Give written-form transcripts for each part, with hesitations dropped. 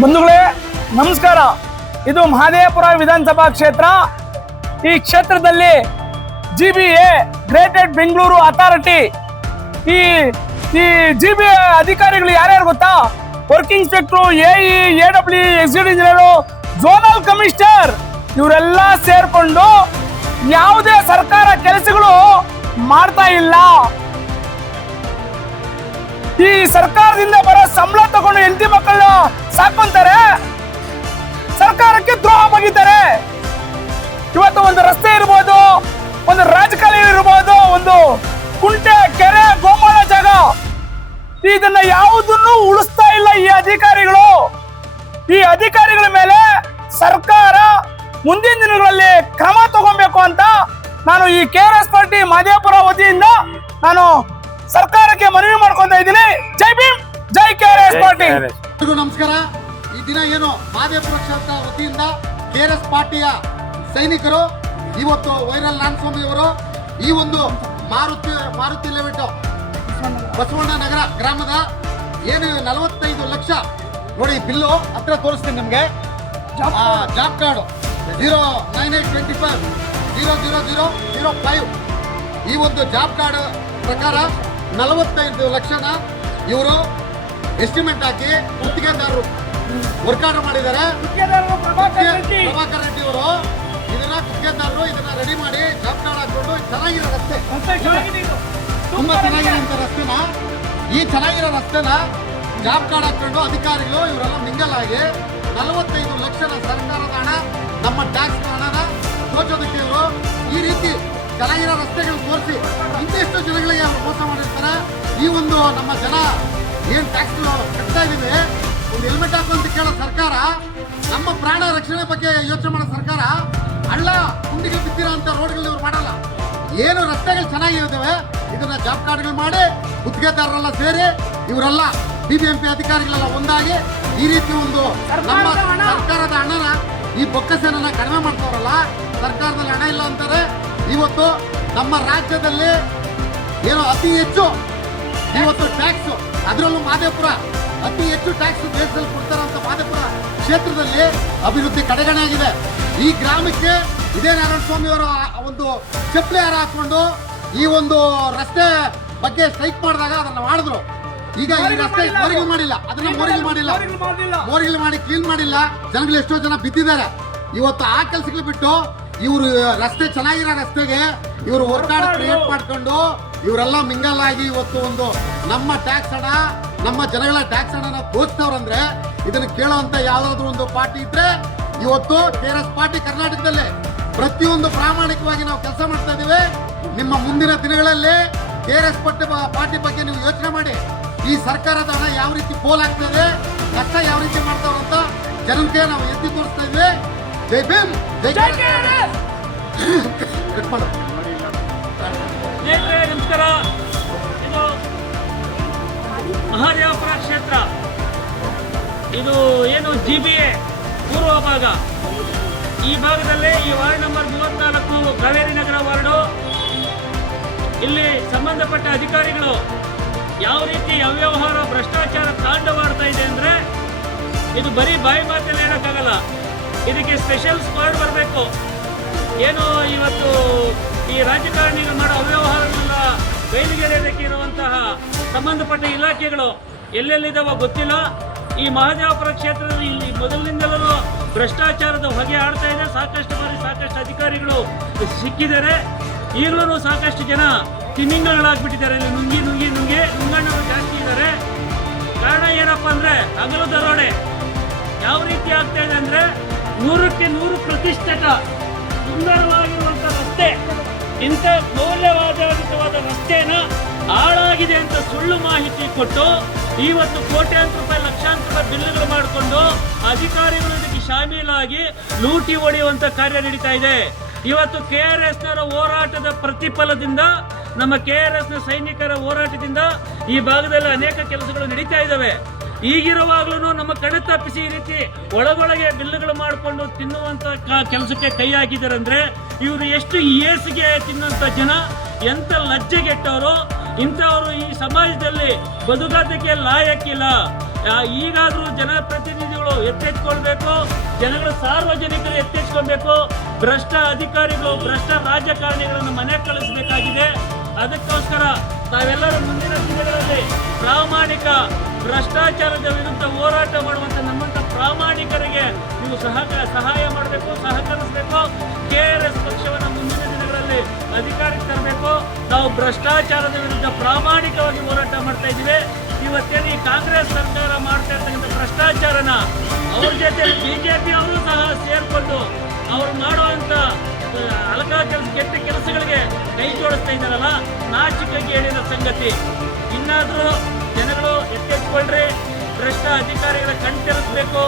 ಬಂಧುಗಳೇ ನಮಸ್ಕಾರ. ಇದು ಮಹದೇವಪುರ ವಿಧಾನಸಭಾ ಕ್ಷೇತ್ರ. ಈ ಕ್ಷೇತ್ರದಲ್ಲಿ GBA ಗ್ರೇಟೆಡ್ ಬೆಂಗಳೂರು ಅಥಾರಿಟಿ ಈ GBA ಅಧಿಕಾರಿಗಳು ಯಾರ್ಯಾರು ಗೊತ್ತಾ? Working inspector, AE, AW, executive engineer, zonal commissioner ಇವರೆಲ್ಲ ಸೇರ್ಕೊಂಡು ಯಾವುದೇ ಸರ್ಕಾರ ಕೆಲಸಗಳು ಮಾಡ್ತಾ ಇಲ್ಲ. ಈ ಸರ್ಕಾರದಿಂದ ಬರೋ ಸಂಬಳ ತಗೊಂಡು ಹೆಂಡತಿ ಮಕ್ಕಳನ್ನ ಸಾಕೊಂತಾರೆ, ಸರ್ಕಾರಕ್ಕೆ ದ್ರೋಹ ಬಗೆತಾರೆ. ಇವತ್ತು ಒಂದು ರಸ್ತೆ ಇರ್ಬೋದು, ಒಂದು ರಾಜಕಾಲುವೆ ಇರ್ಬೋದು, ಒಂದು ಕುಂಟೆ, ಕೆರೆ, ಗೋಮಾಳ ಜಾಗ, ಇದನ್ನ ಯಾವುದನ್ನು ಉಳಿಸ್ತಾ ಇಲ್ಲ ಈ ಅಧಿಕಾರಿಗಳು. ಈ ಅಧಿಕಾರಿಗಳ ಮೇಲೆ ಸರ್ಕಾರ ಮುಂದಿನ ದಿನಗಳಲ್ಲಿ ಕ್ರಮ ತಗೊಬೇಕು ಅಂತ ನಾನು ಈ KRS ಪಾರ್ಟಿ ಮಹದೇವಪುರ ವತಿಯಿಂದ ನಾನು ಸರ್ಕಾರಕ್ಕೆ ಮನವಿ ಮಾಡ್ಕೊಂತ ಇದ್ದೀನಿ. ಜೈ ಭೀಮ್, ಜೈ KRS ಪಾರ್ಟಿ. ನಮಸ್ಕಾರ. ಈ ದಿನ ಏನು ಮಹದೇವಪುರ ಕ್ಷೇತ್ರ ವತಿಯಿಂದ KRS ಪಾರ್ಟಿಯ ಸೈನಿಕರು ಇವತ್ತು ವೈರಲ್ ನಾರಾಯಣಸ್ವಾಮಿ ಅವರು ಈ ಒಂದು ಮಾರುತಿ ಲೇಔಟ್ ಬಸವಣ್ಣ ನಗರ ಗ್ರಾಮದ ಏನು 45 ಲಕ್ಷ ನೋಡಿ ಬಿಲ್ಲು ಹತ್ರ ತೋರಿಸ್ತೀನಿ ನಿಮ್ಗೆ. ಜಾಬ್ ಕಾರ್ಡ್ 09825000005 ಈ ಒಂದು ಜಾಬ್ ಕಾರ್ಡ್ ಪ್ರಕಾರ 45 ಲಕ್ಷನ ಇವರು ಎಸ್ಟಿಮೇಟ್ ಹಾಕಿ ಗುತ್ತಿಗೆದಾರರು ವರ್ಕ್ ಆರ್ಡರ್ ಮಾಡಿದ್ದಾರೆ. ಪ್ರಭಾಕರ್ ರೆಡ್ಡಿ ಅವರು ಇದನ್ನ ಗುತ್ತಿಗೆದಾರರು ಇದನ್ನ ರೆಡಿ ಮಾಡಿ ಜಾಬ್ ಕಾರ್ಡ್ ಹಾಕೊಂಡು ಚೆನ್ನಾಗಿರೋ ರಸ್ತೆ, ತುಂಬಾ ಚೆನ್ನಾಗಿರೋ ರಸ್ತೆನ, ಈ ಚೆನ್ನಾಗಿರೋ ರಸ್ತೆನ ಜಾಬ್ ಕಾರ್ಡ್ ಹಾಕೊಂಡು ಅಧಿಕಾರಿಗಳು ಇವರೆಲ್ಲ ಮಿಂಗಲ್ ಆಗಿ 45 ಲಕ್ಷದ ಸರ್ಕಾರದ ಹಣ, ನಮ್ಮ ಟ್ಯಾಕ್ಸ್ ಹಣನ ತೋಚೋದಕ್ಕೆ ಇವರು ಈ ರೀತಿ ಚೆನ್ನಾಗಿರೋ ರಸ್ತೆಗಳು ತೋರಿಸಿ ಇಂತೆಷ್ಟು ಜನಗಳಿಗೆ ಅವರು ಮೋಸ ಮಾಡಿರ್ತಾರೆ. ಈ ಒಂದು ನಮ್ಮ ಜನ ಏನ್ ಟ್ಯಾಕ್ಸ್ ಕಟ್ತಾ ಇದೀವಿ, ಒಂದು ಹೆಲ್ಮೆಟ್ ಹಾಕು ಅಂತ ಕೇಳೋ ಸರ್ಕಾರ, ನಮ್ಮ ಪ್ರಾಣ ರಕ್ಷಣೆ ಬಗ್ಗೆ ಯೋಚನೆ ಮಾಡೋ ಸರ್ಕಾರ, ಹಳ್ಳ ಕುಂಡಿಗಳು ಬಿದ್ದಿರೋ ಅಂತ ರೋಡ್ಗಳು ಇವ್ರು ಮಾಡಲ್ಲ. ಏನು ರಸ್ತೆಗಳು ಚೆನ್ನಾಗಿರ್ತವೆ ಇದನ್ನ ಜಾಬ್ ಕಾರ್ಡ್ಗಳು ಮಾಡಿ ಗುತ್ತಿಗೆದಾರರೆಲ್ಲ ಸೇರಿ ಇವರೆಲ್ಲ BBMP ಅಧಿಕಾರಿಗಳೆಲ್ಲ ಒಂದಾಗಿ ಈ ರೀತಿ ಒಂದು ನಮ್ಮ ಸರ್ಕಾರದ ಹಣನ, ಈ ಬೊಕ್ಕಸೆನ ಕಡಿಮೆ ಮಾಡ್ತಾರಲ್ಲ, ಸರ್ಕಾರದಲ್ಲಿ ಹಣ ಇಲ್ಲ ಅಂತಾರೆ. ಇವತ್ತು ನಮ್ಮ ರಾಜ್ಯದಲ್ಲಿ ಏನು ಅತಿ ಹೆಚ್ಚು ಇವತ್ತು ಟ್ಯಾಕ್ಸ್, ಅದರಲ್ಲೂ ಮಹದೇವಪುರ ಅತಿ ಹೆಚ್ಚು ಟ್ಯಾಕ್ಸ್ ದೇಶದಲ್ಲಿ ಕೊಡ್ತಾರಂತ ಮಹದೇವಪುರ ಕ್ಷೇತ್ರದಲ್ಲಿ ಅಭಿವೃದ್ಧಿ ಕಡೆಗಣೆ ಆಗಿದೆ. ಈ ಗ್ರಾಮಕ್ಕೆ ಇದೇ ನಾರಾಯಣಸ್ವಾಮಿ ಅವರ ಒಂದು ಚಪ್ಪಲಿ ಹಾರ ಹಾಕೊಂಡು ಈ ಒಂದು ರಸ್ತೆ ಬಗ್ಗೆ ಸ್ಟ್ರೈಕ್ ಮಾಡಿದಾಗ ಅದನ್ನ ಮಾಡಿದ್ರು. ಈಗ ಈ ರಸ್ತೆ ಮೋರಿಗಳು ಮಾಡಿಲ್ಲ, ಅದನ್ನ ಮೋರಿಗಳು ಮಾಡಿ ಕ್ಲೀನ್ ಮಾಡಿಲ್ಲ. ಜನಗಳು ಎಷ್ಟೋ ಜನ ಬಿದ್ದಿದ್ದಾರೆ. ಇವತ್ತು ಆ ಕೆಲಸಗಳು ಬಿಟ್ಟು ಇವರು ರಸ್ತೆ ಚೆನ್ನಾಗಿರೋ ರಸ್ತೆಗೆ ಇವರು ವರ್ಕ್ ಆರ್ಡರ್ ಕ್ರಿಯೇಟ್ ಮಾಡ್ಕೊಂಡು ಇವರೆಲ್ಲ ಮಿಂಗಲ್ ಆಗಿ ಇವತ್ತು ಒಂದು ನಮ್ಮ ಟ್ಯಾಕ್ಸ್ ಹಣ, ನಮ್ಮ ಜನಗಳ ಟ್ಯಾಕ್ಸ್ ಹಣನ ತೋರಿಸ್ತವ್ರಂದ್ರೆ ಇದನ್ನ ಕೇಳೋಂತ ಯಾವ್ದಾದ್ರು ಒಂದು ಪಾರ್ಟಿ ಇದ್ರೆ ಇವತ್ತು KRS ಪಾರ್ಟಿ ಕರ್ನಾಟಕದಲ್ಲಿ ಪ್ರತಿಯೊಂದು ಪ್ರಾಮಾಣಿಕವಾಗಿ ನಾವು ಕೆಲಸ ಮಾಡ್ತಾ ಇದೀವಿ. ನಿಮ್ಮ ಮುಂದಿನ ದಿನಗಳಲ್ಲಿ KRS ಪಾರ್ಟಿ ಬಗ್ಗೆ ನೀವು ಯೋಚನೆ ಮಾಡಿ. ಈ ಸರ್ಕಾರದ ಹಣ ಯಾವ ರೀತಿ ಪೋಲ್ ಆಗ್ತದೆ, ಕಷ್ಟ ಯಾವ ರೀತಿ ಮಾಡ್ತಾವ್ರಂತ ಜನಕ್ಕೆ ನಾವು ಎತ್ತಿ ತೋರಿಸ್ತಾ ಇದ್ವಿ. ಜೈ ಭೀಮ್, ಜೈ ನಮಸ್ಕಾರ. ಇದು ಮಹದೇವಪುರ ಕ್ಷೇತ್ರ, ಇದು ಏನು GBA ಪೂರ್ವ ಭಾಗ. ಈ ಭಾಗದಲ್ಲಿ ಈ ವಾರ್ಡ್ ನಂಬರ್ 34 ಕಾವೇರಿ ನಗರ ವಾರ್ಡು. ಇಲ್ಲಿ ಸಂಬಂಧಪಟ್ಟ ಅಧಿಕಾರಿಗಳು ಯಾವ ರೀತಿ ಅವ್ಯವಹಾರ, ಭ್ರಷ್ಟಾಚಾರ ತಾಂಡವಾಡ್ತಾ ಇದೆ ಅಂದರೆ ಇದು ಬರೀ ಬಾಯಿ ಮಾತಲ್ಲಿ ಹೇಳೋಕ್ಕಾಗಲ್ಲ. ಇದಕ್ಕೆ ಸ್ಪೆಷಲ್ ಸ್ಕ್ವಾಡ್ ಬರಬೇಕು. ಏನು ಇವತ್ತು ಈ ರಾಜಕಾರಣಿಗಳು ಮಾಡೋ ಅವ್ಯವಹಾರಗಳನ್ನ ಬಯಲಿಗೆಳೆಯೋದಕ್ಕೆ ಇರುವಂತಹ ಸಂಬಂಧಪಟ್ಟ ಇಲಾಖೆಗಳು ಎಲ್ಲೆಲ್ಲಿದ್ದಾವೋ ಗೊತ್ತಿಲ್ಲ. ಈ ಮಹದೇವಪುರ ಕ್ಷೇತ್ರದಲ್ಲಿ ಇಲ್ಲಿ ಮೊದಲಿನಿಂದಲೂ ಭ್ರಷ್ಟಾಚಾರದ ಹೊಗೆ ಆಡ್ತಾ ಇದೆ. ಸಾಕಷ್ಟು ಬಾರಿ ಸಾಕಷ್ಟು ಅಧಿಕಾರಿಗಳು ಸಿಕ್ಕಿದ್ದಾರೆ. ಈಗಲೂ ಸಾಕಷ್ಟು ಜನ ತಿಮಿಂಗಗಳಾಗ್ಬಿಟ್ಟಿದ್ದಾರೆ. ಇಲ್ಲಿ ನುಂಗಣ್ಣವರು ಜಾಸ್ತಿ ಇದ್ದಾರೆ. ಕಾರಣ ಏನಪ್ಪ ಅಂದರೆ ಹಗಲು ದರೋಡೆ ಯಾವ ರೀತಿ ಆಗ್ತಾ ಇದೆ ಅಂದರೆ 100ಕ್ಕೆ 100 ಪ್ರತಿಷ್ಠಿತ ಸುಂದರವಾಗಿರುವಂಥ ರಸ್ತೆ, ಇಂಥ ಮೌಲ್ಯವಾದ ರಸ್ತೆನ ಹಾಳಾಗಿದೆ ಅಂತ ಸುಳ್ಳು ಮಾಹಿತಿ ಕೊಟ್ಟು ಇವತ್ತು ಕೋಟ್ಯಾಂತರ ರೂಪಾಯಿ, ಲಕ್ಷಾಂತರ ರೂಪಾಯಿ ಬಿಲ್లుಗಳು ಮಾಡಿಕೊಂಡು ಅಧಿಕಾರಿಗಳು ಇದಕ್ಕೆ ಶಾಮೀಲಾಗಿ ಲೂಟಿ ಹೊಡೆಯುವಂಥ ಕಾರ್ಯ ನಡೀತಾ ಇದೆ. ಇವತ್ತು KRSನವರ ಹೋರಾಟದ ಪ್ರತಿಫಲದಿಂದ, ನಮ್ಮ KRSನ ಸೈನಿಕರ ಹೋರಾಟದಿಂದ ಈ ಭಾಗದಲ್ಲಿ ಅನೇಕ ಕೆಲಸಗಳು ನಡೀತಾ ಇದ್ದಾವೆ. ಈಗಿರುವಾಗಲೂ ನಮ್ಮ ಕಡೆ ತಪ್ಪಿಸಿ ಈ ರೀತಿ ಒಳಗೊಳಗೆ ಬಿಲ್లుಗಳು ಮಾಡಿಕೊಂಡು ತಿನ್ನುವಂಥ ಕೆಲಸಕ್ಕೆ ಕೈ ಹಾಕಿದ್ದಾರೆ ಅಂದರೆ ಇವರು ಎಷ್ಟು ಏಸಿಗೆ ತಿನ್ನುವಂಥ ಜನ, ಎಂಥ ಲಜ್ಜೆಗೆಟ್ಟವರು. ಇಂಥವರು ಈ ಸಮಾಜದಲ್ಲಿ ಬದುಕೋದಕ್ಕೆ ಲಾಯಕ್ಕಿಲ್ಲ. ಈಗಾದರೂ ಜನಪ್ರತಿನಿಧಿಗಳು ಎಚ್ಚೆತ್ಕೊಳ್ಬೇಕು. ಜನಗಳು ಸಾರ್ವಜನಿಕರು ಎಚ್ಚೆತ್ಕೊಳ್ಬೇಕು. ಭ್ರಷ್ಟ ಅಧಿಕಾರಿಗಳು, ಭ್ರಷ್ಟ ರಾಜಕಾರಣಿಗಳನ್ನು ಮನೆ ಕಳಿಸಬೇಕಾಗಿದೆ. ಅದಕ್ಕೋಸ್ಕರ ತಾವೆಲ್ಲರೂ ಮುಂದಿನ ದಿನಗಳಲ್ಲಿ ಪ್ರಾಮಾಣಿಕ ಭ್ರಷ್ಟಾಚಾರದ ವಿರುದ್ಧ ಹೋರಾಟ ಮಾಡುವಂತ ನಮ್ಮಂತ ಪ್ರಾಮಾಣಿಕರಿಗೆ ನೀವು ಸಹಾಯ ಮಾಡಬೇಕು, ಸಹಕರಿಸಬೇಕು. KRS ಪಕ್ಷವನ್ನು ಮುಂದಿನ ದಿನಗಳಲ್ಲಿ ಅಧಿಕಾರಕ್ಕೆ ತರಬೇಕು. ನಾವು ಭ್ರಷ್ಟಾಚಾರದ ವಿರುದ್ಧ ಪ್ರಾಮಾಣಿಕವಾಗಿ ಹೋರಾಟ ಮಾಡ್ತಾ ಇದ್ದೀವಿ. ಇವತ್ತೇನು ಈ ಕಾಂಗ್ರೆಸ್ ಸರ್ಕಾರ ಮಾಡ್ತಾ ಇರ್ತಕ್ಕಂಥ ಭ್ರಷ್ಟಾಚಾರನ ಅವ್ರ ಜೊತೆ BJP ಅವರು ಸಹ ಸೇರ್ಕೊಂಡು ಅವ್ರು ಮಾಡುವಂತ ಕೆಟ್ಟ ಕೆಲಸಗಳಿಗೆ ಕೈ ಜೋಡಿಸ್ತಾ ಇದ್ದಾರಲ್ಲ, ನಾಚಿಕೆಗೆ ಹೇಳಿದ ಸಂಗತಿ. ಇನ್ನಾದ್ರೂ ಜನಗಳು ಎಚ್ಚೆತ್ಕೊಳ್ರಿ. ಭ್ರಷ್ಟ ಅಧಿಕಾರಿಗಳ ಕಣ್ತೆರೆಸಬೇಕು.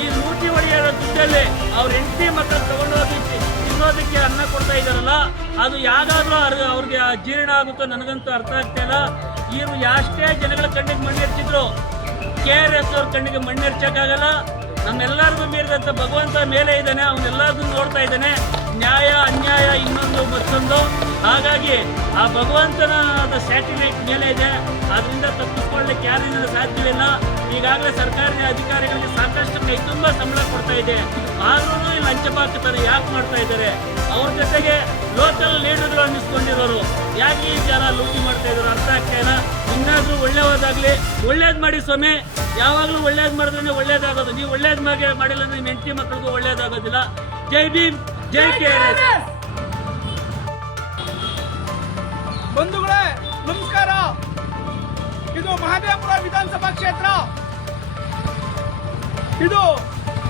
ಈ ಲೂಟಿ ಹೊಡೆಯರ ದುಡ್ಡಲ್ಲಿ ಅವ್ರ ಹೆಂಡತಿ ಮಕ್ಕಳು ತಗೊಂಡೋಗಿ ತಿನ್ನೋದಕ್ಕೆ ಅನ್ನ ಕೊಡ್ತಾ ಇದ್ದಾರಲ್ಲ, ಅದು ಯಾವ್ದಾದ್ರೂ ಅವ್ರಿಗೆ ಜೀರ್ಣ ಆಗುತ್ತೋ ನನಗಂತೂ ಅರ್ಥ ಆಗ್ತಾ ಇಲ್ಲ. ಇವ್ರು ಎಷ್ಟೇ ಜನಗಳ ಕಣ್ಣಿಗೆ ಮಣ್ಣೆರ್ಚಿದ್ರು KRS ಅವ್ರ ಕಣ್ಣಿಗೆ ಮಣ್ಣೆರ್ಚಕ್ಕಾಗಲ್ಲ. ನಮ್ಮೆಲ್ಲರಿಗೂ ಮೀರಿದಂತ ಭಗವಂತ ಮೇಲೆ ಇದ್ದಾನೆ, ಅವನ್ನೆಲ್ಲದನ್ನು ನೋಡ್ತಾ ಇದ್ದಾನೆ. ನ್ಯಾಯ ಅನ್ಯಾಯ ಇನ್ನೊಂದು ಮತ್ತೊಂದು. ಹಾಗಾಗಿ ಆ ಭಗವಂತನ ಸ್ಯಾಟಿಲೈಟ್ ಮೇಲೆ ಇದೆ. ಅದರಿಂದ ತಪ್ಪಿಸ್ಕೊಳ್ಳಿಕ್ಕೆ ಯಾರಿಂದ ಸಾಧ್ಯವಿಲ್ಲ. ಈಗಾಗಲೇ ಸರ್ಕಾರಿ ಅಧಿಕಾರಿಗಳಿಗೆ ಸಾಕಷ್ಟು ಕೈ ತುಂಬ ಸಂಬಳ ಕೊಡ್ತಾ ಇದೆ. ಆದ್ರೂ ಈ ಲಂಚಬಾಕತನ ಯಾಕೆ ಮಾಡ್ತಾ ಇದ್ದಾರೆ? ಅವ್ರ ಜೊತೆಗೆ ಲೋಕಲ್ ಲೀಡರ್ಗಳು ಅನ್ನಿಸ್ಕೊಂಡಿರೋರು ಯಾಕೆ ಈ ಜನ ಲೂಟಿ ಮಾಡ್ತಾ ಇದ್ರು ಅರ್ಥ ಆಗ್ತಾ ಇಲ್ಲ. ಇನ್ನಾದ್ರೂ ಒಳ್ಳೆಯದಾಗ್ಲಿ, ಒಳ್ಳೇದ್ ಮಾಡಿ ಸ್ವಾಮಿ. ಯಾವಾಗಲೂ ಒಳ್ಳೇದ್ ಮಾಡಿದ್ರೆ ಒಳ್ಳೇದಾಗೋದು. ನೀವು ಒಳ್ಳೇದ್ ಮಾಡಿಲ್ಲ ಅಂದ್ರೆ ನಿಮ್ಮ ಹೆಂಡತಿ ಮಕ್ಕಳಿಗೂ ಒಳ್ಳೇದಾಗೋದಿಲ್ಲ. ಜೈ ಭೀಮ್, ಜೈ KRS. ಬಂಧುಗಳೇ ನಮಸ್ಕಾರ. ಇದು ಮಹದೇವಪುರ ವಿಧಾನಸಭಾ ಕ್ಷೇತ್ರ. ಇದು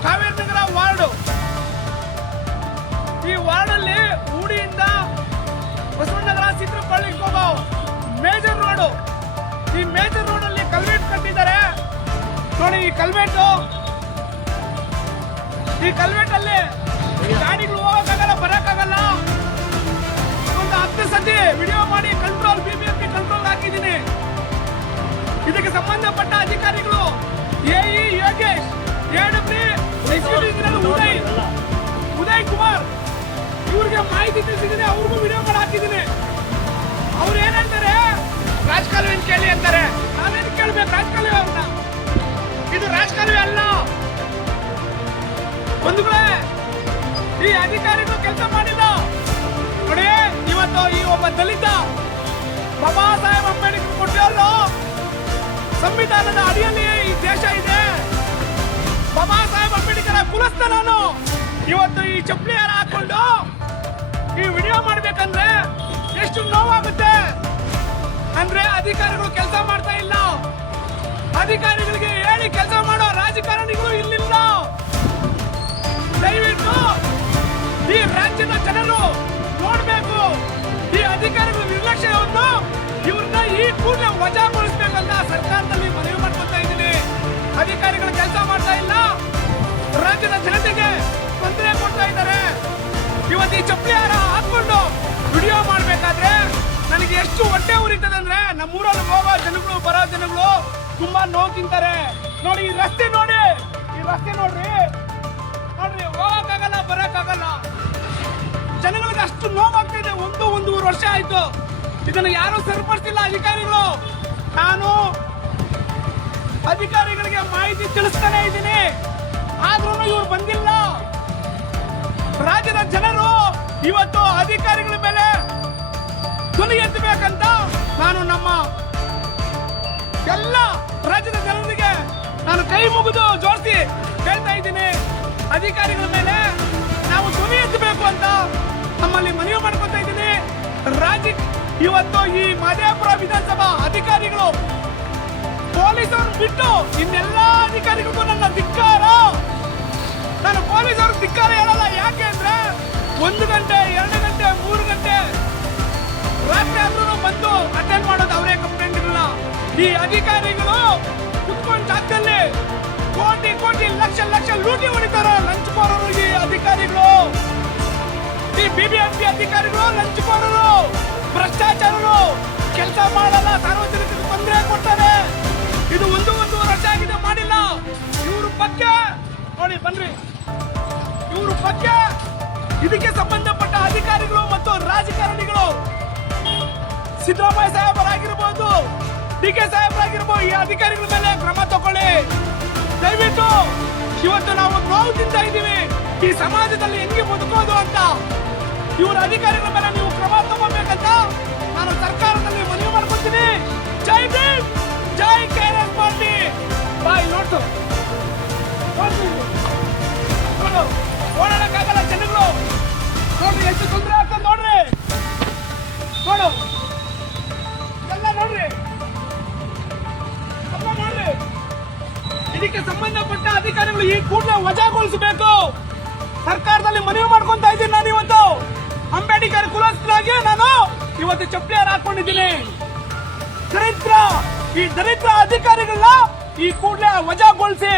ಕಾವೇರಿ ನಗರ ವಾರ್ಡ್. ಈ ವಾರ್ಡ್ ಅಲ್ಲಿ ಊಡಿಯಿಂದ ಬಸವನಗರ ಸಿದ್ರಪಳ್ಳಿಗೆ ಹೋಗೋ ಮೇಜರ್ ರೋಡ್. ಈ ಮೇಜರ್ ರೋಡ್ ಅಲ್ಲಿ ಕಲ್ವೆಟ್ ಕಟ್ಟಿದ್ದಾರೆ ನೋಡಿ. ಈ ಕಲ್ವೆಟ್ ಅಲ್ಲಿ ಗಾಡಿಗಳು ಹೋಗಕ್ಕಾಗಲ್ಲ, ಬರಕ್ಕಾಗಲ್ಲ. ಒಂದು 10 ಸತಿ ವಿಡಿಯೋ ಮಾಡಿ ಕಂಟ್ರೋಲ್ BBMP ಕಂಟ್ರೋಲ್ ಹಾಕಿದ್ದೀನಿ. ಇದಕ್ಕೆ ಸಂಬಂಧಪಟ್ಟ ಅಧಿಕಾರಿಗಳು AE ಯೋಗೇಶ್, ಉದಯ್ ಕುಮಾರ್ ಇವ್ರಿಗೆ ಮಾಹಿತಿ ತಿಳಿಸಿದ್ದೀನಿ. ಅವ್ರಿಗೂ ವಿಡಿಯೋ ಮಾಡಿ ಹಾಕಿದ್ದೀನಿ. ಅವ್ರು ಏನ್ ಹೇಳ್ತಾರೆ, ರಾಜಕಾಲುವೆ ಕೇಳಿ ಅಂತಾರೆ. ನಾವೇನು ಕೇಳ್ಬೇಕು ರಾಜಕಾಲುವೆ ಅವ್ರನ್ನ? ಇದು ರಾಜಕಾಲುವೆ ಅಲ್ಲ ಬಂಧುಗಳೇ. ಈ ಅಧಿಕಾರಿಗಳು ಕೆಲಸ ಮಾಡಿಲ್ಲ ನೋಡಿ. ಇವತ್ತು ಈ ಒಬ್ಬ ದಲಿತ ಬಾಬಾ ಸಾಹೇಬ್ ಅಂಬೇಡ್ಕರ್ ಕೊಟ್ಟಿರೋ ಸಂವಿಧಾನದ ಅಡಿಯಲ್ಲಿ ಈ ದೇಶ ಇದೆ. ಬಾಬಾ ಸಾಹೇಬ್ ಅಂಬೇಡ್ಕರ್ ಕುಲಸ್ಥ ನಾನು. ಇವತ್ತು ಈ ಚಪ್ಪಲಿ ಹಾರ ಹಾಕೊಂಡು ಈ ವಿಡಿಯೋ ಮಾಡ್ಬೇಕಂದ್ರೆ ಎಷ್ಟು ನೋವಾಗುತ್ತೆ ಅಂದ್ರೆ ಅಧಿಕಾರಿಗಳು ಕೆಲಸ ಮಾಡ್ತಾ ಇಲ್ಲ. ಅಧಿಕಾರಿಗಳಿಗೆ ಹೇಳಿ ಕೆಲಸ ಮಾಡೋ ರಾಜಕಾರಣಿಗಳು ಇಲ್ಲಿಲ್ಲ. ದಯವಿಟ್ಟು ಈ ರಾಜ್ಯದ ಜನರು ನೋಡ್ಬೇಕು ಈ ಅಧಿಕಾರಿಗಳ ನಿರ್ಲಕ್ಷ್ಯವನ್ನು. ಇವ್ರನ್ನ ಈ ಕೂಡಲೇ ವಜಾಗೊಳಿಸಬೇಕಂತ ಸರ್ಕಾರದಲ್ಲಿ ಮನವಿ ಮಾಡ್ಕೊತಾ ಇದ್ದೀನಿ. ಅಧಿಕಾರಿಗಳು ಕೆಲಸ ಮಾಡ್ತಾ ಇಲ್ಲ, ರಾಜ್ಯದ ಜನತೆಗೆ ತೊಂದರೆ ಕೊಡ್ತಾ ಇದ್ದಾರೆ. ಇವತ್ತು ಈ ಚಪ್ಪಲಿ ಹಾರ ಹಾಕೊಂಡು ವಿಡಿಯೋ ಮಾಡ್ಬೇಕಾದ್ರೆ ನನಗೆ ಎಷ್ಟು ಹೊಟ್ಟೆ ಉರಿತದೆ ಅಂದ್ರೆ, ನಮ್ಮೂರಲ್ಲಿ ಹೋಗೋ ಜನಗಳು ಬರೋ ಜನಗಳು ತುಂಬಾ ನೋವು ತಿಂತಾರೆ ನೋಡಿ. ಈ ರಸ್ತೆ ನೋಡಿ, ಈ ರಸ್ತೆ ನೋಡ್ರಿ, ಹೋಗಕ್ಕಾಗಲ್ಲ, ಬರಕ್ಕಾಗಲ್ಲ. ಜನಗಳಿಗೆ ಅಷ್ಟು ನೋವಾಗ್ತಿದೆ. 1.5 ವರ್ಷ ಆಯ್ತು. ಇದನ್ನು ಯಾರು ಸರಿಪಡಿಸಿಲ್ಲ ಅಧಿಕಾರಿಗಳು. ನಾನು ಅಧಿಕಾರಿಗಳಿಗೆ ಮಾಹಿತಿ ತಿಳಿಸ್ತಾನೆ ಇದ್ದೀನಿ, ಆದ್ರೂ ಇವ್ರು ಬಂದಿಲ್ಲ. ರಾಜ್ಯದ ಜನರು ಇವತ್ತು ಅಧಿಕಾರಿಗಳ ಮೇಲೆ ಧ್ವನಿ ಎತ್ತಬೇಕಂತ ನಾನು ನಮ್ಮ ಎಲ್ಲ ರಾಜ್ಯದ ಜನರಿಗೆ ನಾನು ಕೈ ಮುಗಿದು ಜೋಡಿಸಿ ಹೇಳ್ತಾ ಇದ್ದೀನಿ. ಅಧಿಕಾರಿಗಳ ಮೇಲೆ ನಾವು ಧ್ವನಿ ಎತ್ತಬೇಕು ಅಂತ ನಮ್ಮಲ್ಲಿ ಮನವಿ ಮಾಡ್ಕೊತಾ ಇದ್ದೀನಿ. ಇವತ್ತು ಈ ಮಹದೇವಪುರ ವಿಧಾನಸಭಾ ಅಧಿಕಾರಿಗಳು ಪೊಲೀಸರು ಬಿಟ್ಟು ಇನ್ನೆಲ್ಲ ಅಧಿಕಾರಿಗಳಿಗೂ ನನ್ನ ಧಿಕ್ಕಾರ. ನಾನು ಪೊಲೀಸರು ಧಿಕ್ಕಾರ ಹೇಳಲ್ಲ. ಯಾಕೆ ಅಂದ್ರೆ 1 ಗಂಟೆ 2 ಗಂಟೆ 3 ಗಂಟೆ ರಾತ್ರಿ ಆದ್ರೂ ಬಂದು ಅಟೆಂಡ್ ಮಾಡೋದು ಅವರೇ ಕಂಪ್ಲೇಂಟ್ಗಳನ್ನ. ಈ ಅಧಿಕಾರಿಗಳು ಕುತ್ಕೊಂಡ ಜಾಗದಲ್ಲಿ ಕೋಟಿ ಲಕ್ಷ ಲೂಟಿ ಹೊಡಿತಾರ ಲಂಚಕೋರರು. ಈ ಅಧಿಕಾರಿಗಳು, ಈ BBMP ಅಧಿಕಾರಿಗಳು ಲಂಚಕೋರರು, ಭ್ರಷ್ಟಾಚಾರರು, ಕೆಲಸ ಮಾಡಲ್ಲ, ಸಾರ್ವಜನಿಕರಿಗೆ ತೊಂದರೆ ಕೊಡ್ತಾರೆ. ಇದು 1.5 ವರ್ಷ ಆಗಿದೆ, ಮಾಡಿಲ್ಲ. ಇವ್ರ ಬಗ್ಗೆ ನೋಡಿ ಬನ್ರಿ, ಇವ್ರ ಬಗ್ಗೆ ಇದಕ್ಕೆ ಸಂಬಂಧಪಟ್ಟ ಅಧಿಕಾರಿಗಳು ಮತ್ತು ರಾಜಕಾರಣಿಗಳು ಸಿದ್ದರಾಮಯ್ಯ ಸಾಹೇಬರಾಗಿರ್ಬೋದು, DK ಸಾಹೇಬರಾಗಿರ್ಬೋದು, ಈ ಅಧಿಕಾರಿಗಳ ಮೇಲೆ ಕ್ರಮ ತಗೊಳ್ಳಿ ದಯವಿಟ್ಟು. ಇವತ್ತು ನಾವು ನೋವು ತಿಂತಾ ಇದ್ದೀವಿ ಈ ಸಮಾಜದಲ್ಲಿ ಹೆಂಗೆ ಬದುಕೋದು ಅಂತ. ಇವರ ಅಧಿಕಾರಿಗಳ ಮೇಲೆ ನೀವು ಕ್ರಮ ತಗೋಬೇಕಂತ ನಾನು ಸರ್ಕಾರದಲ್ಲಿ ಮನವಿ ಮಾಡ್ಕೊತೀನಿ. ಜೈ ಭೀಮ್, ಜೈ KRS ಪಾರ್ಟಿ. ಬಾಯ್ ನೋಟು ಓಡಾಡಕ್ಕಾಗಲ್ಲ ಜನಗಳು. ನೋಡ್ರಿ ಎಷ್ಟು ತೊಂದರೆ ಆಗ್ತದೆ ನೋಡ್ರಿ. ನೋಡು ಎಲ್ಲ ನೋಡ್ರಿ, ಎಲ್ಲ ನೋಡ್ರಿ. ಇದಕ್ಕೆ ಸಂಬಂಧಪಟ್ಟ ಅಧಿಕಾರಿಗಳು ಈ ಕೂಡಲೇ ವಜಾಗೊಳಿಸಬೇಕು. ಸರ್ಕಾರದಲ್ಲಿ ಮನವಿ ಮಾಡ್ಕೊಂತ ಇದ್ದೀನಿ ನಾನು. ಇವತ್ತು ಅಂಬೇಡ್ಕರ್ ಕುಲಸ್ಥರಾಗಿ ನಾನು ಇವತ್ತು ಚಪ್ಪಲಿ ಹಾಕೊಂಡಿದ್ದೀನಿ. ಈ ದರಿದ್ರ ಅಧಿಕಾರಿಗಳನ್ನ ಈ ಕೂಡಲೇ ವಜಾಗೊಳಿಸಿ